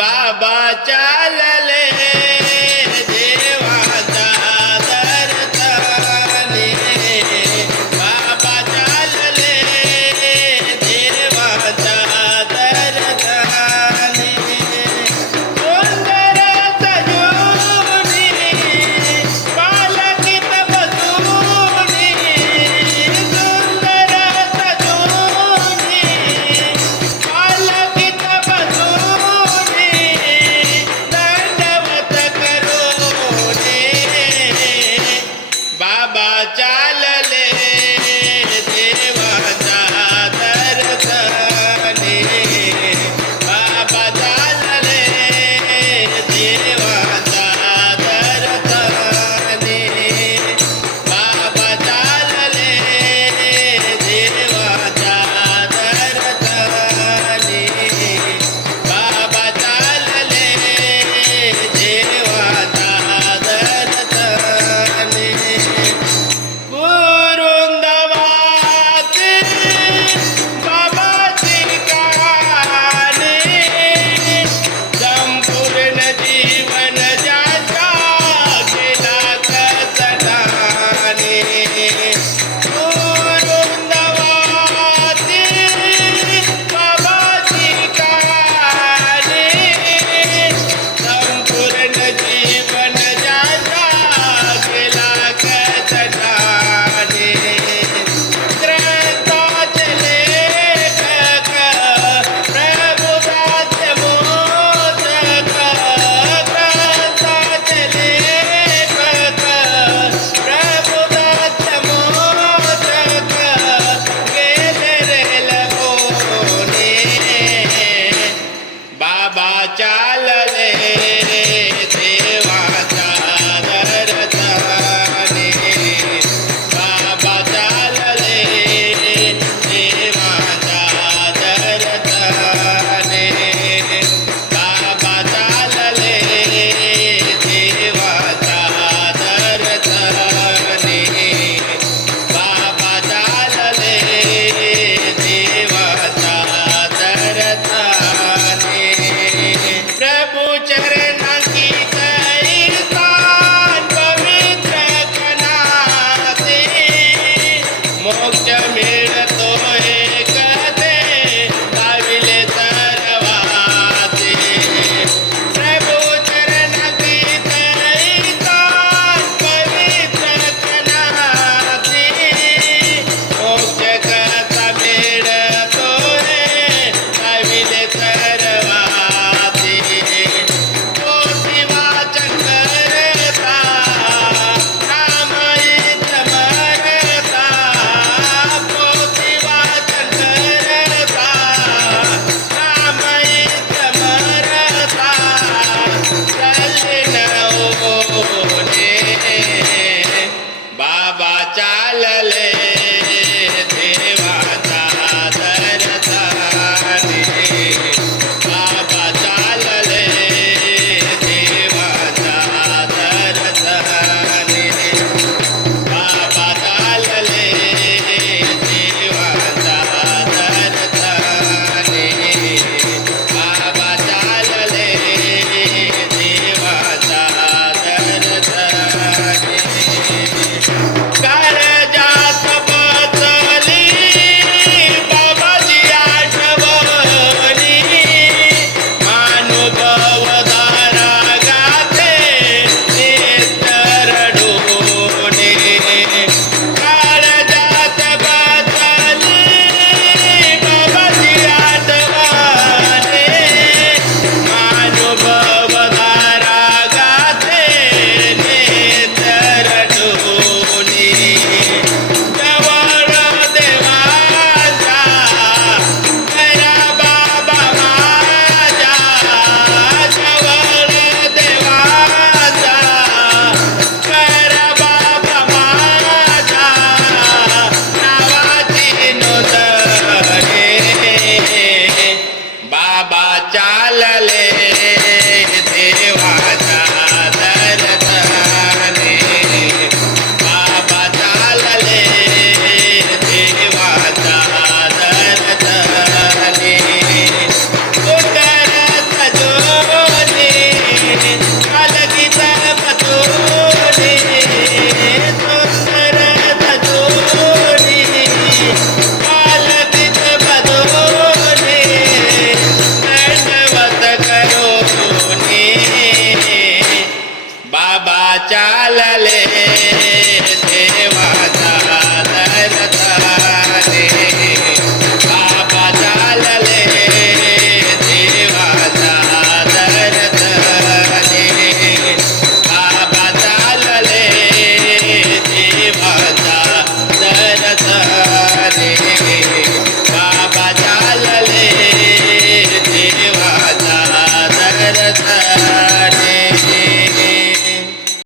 बाबा चालले Yeah. ચાલને चालले चालले